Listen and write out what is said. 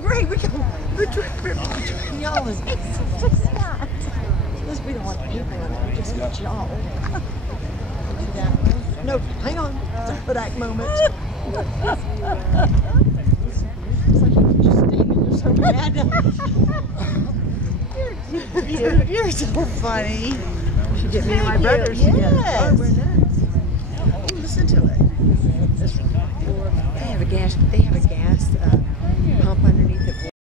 Great, we can. Y'all is just that. Unless we don't want the people in it, just y'all. Do that one. No, hang on. It's a Kodak moment. It's like you're just standing there so bad. You're so funny. You should get me and my brothers together. Yes. Oh, we're nuts. Oh, listen to it. They have a gas pump underneath